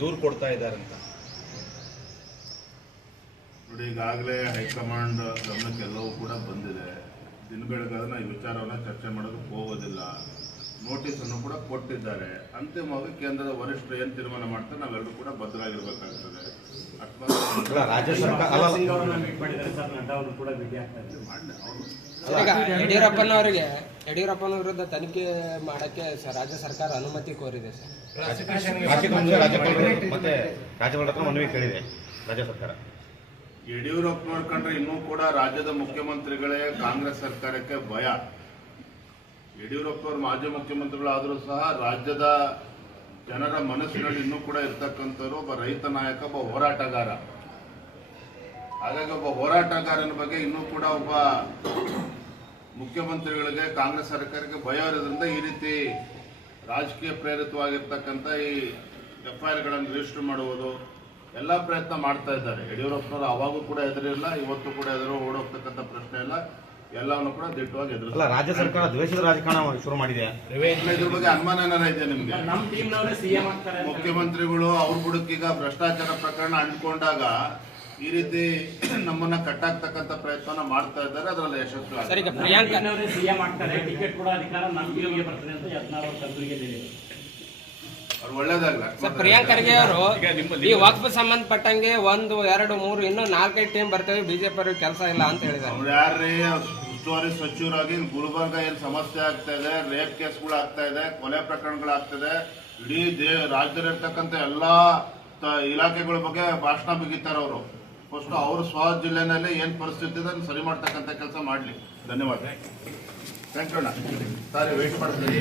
ದೂರು ಕೊಡ್ತಾ ಇದ್ದಾರೆ ಅಂತ ನೋಡಿ, ಈಗಾಗಲೇ ಹೈಕಮಾಂಡ್ ಗಮನಕ್ಕೆ ಎಲ್ಲವೂ ಕೂಡ ಬಂದಿದೆ. ದಿನ ನಾವು ಈ ವಿಚಾರವನ್ನ ಚರ್ಚೆ ಮಾಡೋದಕ್ಕೆ ಹೋಗೋದಿಲ್ಲ. ನೋಟಿಸ್ ಅನ್ನು ಕೂಡ ಕೊಟ್ಟಿದ್ದಾರೆ. ಅಂತಿಮವಾಗಿ ಕೇಂದ್ರದ ವರಿಷ್ಠರು ಏನ್ ತೀರ್ಮಾನ ಮಾಡ್ತಾರೆ ನಾವೆಲ್ಲರೂ ಕೂಡ ಬದ್ಧರಾಗಿರ್ಬೇಕಾಗ್ತದೆ. ರಾಜ್ಯ ಸರ್ಕಾರ ಯಡಿಯೂರಪ್ಪನವರಿಗೆ ಯಡಿಯೂರಪ್ಪನ ವಿರುದ್ಧ ತನಿಖೆ ಮಾಡಕ್ಕೆ ರಾಜ್ಯ ಸರ್ಕಾರ ಅನುಮತಿ ಕೋರಿದೆ ಕೇಳಿದೆ ರಾಜ್ಯ ಸರ್ಕಾರ. ಯಡಿಯೂರಪ್ಪನವ್ರ ಕಂಡ್ರೆ ಇನ್ನೂ ಕೂಡ ರಾಜ್ಯದ ಮುಖ್ಯಮಂತ್ರಿಗಳೇ ಕಾಂಗ್ರೆಸ್ ಸರ್ಕಾರಕ್ಕೆ ಭಯ. ಯಡಿಯೂರಪ್ಪನವ್ರು ಮಾಜಿ ಮುಖ್ಯಮಂತ್ರಿಗಳಾದರೂ ಸಹ ರಾಜ್ಯದ ಜನರ ಮನಸ್ಸಿನಲ್ಲಿ ಇನ್ನೂ ಕೂಡ ಇರ್ತಕ್ಕಂಥವ್ರು ಒಬ್ಬ ರೈತ ನಾಯಕ, ಒಬ್ಬ ಹೋರಾಟಗಾರ. ಹಾಗಾಗಿ ಒಬ್ಬ ಹೋರಾಟಗಾರನ ಬಗ್ಗೆ ಇನ್ನೂ ಕೂಡ ಒಬ್ಬ ಮುಖ್ಯಮಂತ್ರಿಗಳಿಗೆ, ಕಾಂಗ್ರೆಸ್ ಸರ್ಕಾರಕ್ಕೆ ಭಯ ಇರೋದ್ರಿಂದ ಈ ರೀತಿ ರಾಜಕೀಯ ಪ್ರೇರಿತವಾಗಿರ್ತಕ್ಕಂಥ ಈ ಎಫ್ ಐ ಆರ್ಗಳನ್ನು ರಿಜಿಸ್ಟರ್ ಮಾಡುವುದು ಎಲ್ಲ ಪ್ರಯತ್ನ ಮಾಡ್ತಾ ಇದ್ದಾರೆ. ಯಡಿಯೂರಪ್ಪನವರು ಅವಾಗೂ ಕೂಡ ಎದುರಿಲ್ಲ ಇವತ್ತು ಕೂಡ ಎದುರು ಓಡೋಗ್ತಕ್ಕಂಥ ಪ್ರಶ್ನೆ ಇಲ್ಲ. ಎಲ್ಲವನ್ನು ಕೂಡ ದಿಟ್ಟವಾಗಿ ಅಲ್ಲ ರಾಜ್ಯ ಸರ್ಕಾರ ದ್ವೇಷದ ರಾಜಕಾರಣ ಶುರು ಮಾಡಿದೆ. ಇದ್ರ ಬಗ್ಗೆ ಅನುಮಾನ ಏನಾರ ಇದೆ ನಿಮ್ಗೆ? ನಮ್ಮ ಟೀಮ್ನವರೇ ಸಿಎಂ ಆಗ್ತಾರೆ ಮುಖ್ಯಮಂತ್ರಿಗಳು ಅವ್ರ ಬುಡಕ್ಕೀಗ ಭ್ರಷ್ಟಾಚಾರ ಪ್ರಕರಣ ಅಂಟ್ಕೊಂಡಾಗ ಈ ರೀತಿ ನಮ್ಮನ್ನ ಕಟ್ಟಾಕ್ತಕ್ಕಂತ ಪ್ರಯತ್ನ ಮಾಡ್ತಾ ಇದ್ದಾರೆ ಅದರಲ್ಲಿ ಯಶಸ್ವಿ ಸರ್ ಪ್ರಿಯಾಂಕಾ ಸಿಎಂ ಆಗ್ತಾರೆ ಟಿಕೆಟ್ ಕೂಡ ಅಧಿಕಾರ ನಮ್ಮ ಬರ್ತದೆ ಅಂತ ಯತ್ನಾಳ್ ಅವರು ಸರ್ ಪ್ರಿಯಾಂಕ್ ಖರ್ಗೆ ಅವರು ಈ ವಕ್ಫ್ ಸಂಬಂಧಪಟ್ಟಂಗೆ ಒಂದು ಎರಡು ಮೂರು ಇನ್ನು ನಾಲ್ಕೈದು ಟೀಮ್ ಬರ್ತೇವೆ ಬಿಜೆಪಿ ಅವ್ರಿಗೆ ಕೆಲಸ ಇಲ್ಲ ಅಂತ ಹೇಳಿದ್ದಾರೆ. ಉಸ್ತುವಾರಿ ಸಚಿವರಾಗಿ ಗುಲ್ಬರ್ಗ ಏನ್ ಸಮಸ್ಯೆ ಆಗ್ತಾ ಇದೆ ರೇಪ್ ಕೇಸ್ಗಳು ಆಗ್ತಾ ಇದೆ ಕೊಲೆ ಪ್ರಕರಣಗಳು ಆಗ್ತಿದೆ ಇಡೀ ದೇ ರಾಜ್ಯದಲ್ಲಿರ್ತಕ್ಕಂಥ ಎಲ್ಲಾ ಇಲಾಖೆಗಳ ಬಗ್ಗೆ ಭಾಷಣ ಬಿಗಿತಾರೆ ಅವರು. ಫಸ್ಟ್ ಅವ್ರ ಸ್ವ ಜಿಲ್ಲೆನಲ್ಲಿ ಏನ್ ಪರಿಸ್ಥಿತಿ ಇದೆ ಅದನ್ನ ಸರಿ ಮಾಡ್ತಕ್ಕಂಥ ಕೆಲಸ ಮಾಡ್ಲಿ. ಧನ್ಯವಾದ. ಥ್ಯಾಂಕ್ ಯು ಅಣ್ಣ. ಸಾರಿ ವೆಯ್ಟ್ ಮಾಡ್ತೀನಿ.